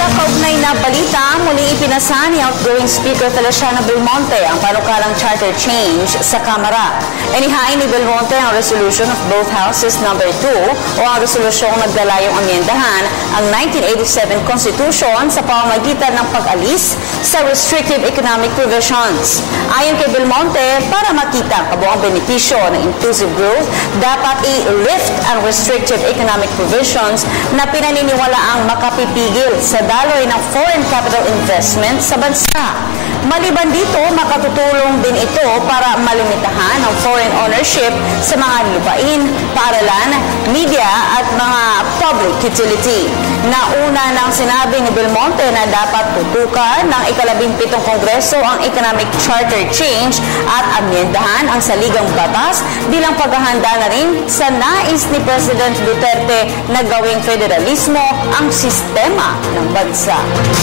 Sa kaugnay na balita, muling ipinasa ni outgoing Speaker Feliciano Belmonte ang panukalang charter change sa Kamara. Inihain ni Belmonte ang resolution of both houses number 2 o ang resolusyong naglalayong amyendahan ang 1987 Constitution sa pamamagitan ng pag-alis sa restrictive economic provisions. Ayon kay Belmonte, para makita ang kabuang benepisyo ng inclusive growth, dapat i-lift ang restrictive economic provisions na pinaniniwala ang makapipigil sa daloy ng foreign capital investment sa bansa. Maliban dito, makatutulong din ito para malimitahan ang foreign ownership sa mga lupain, paaralan, media at mga public utility. Nauna nang sinabi ni Belmonte na dapat tutukan ng ika-17 Kongreso ang economic charter change at amyendahan ang saligang batas bilang paghahanda na rin sa nais ni President Duterte na gawing federalismo ang sistema ng bansa.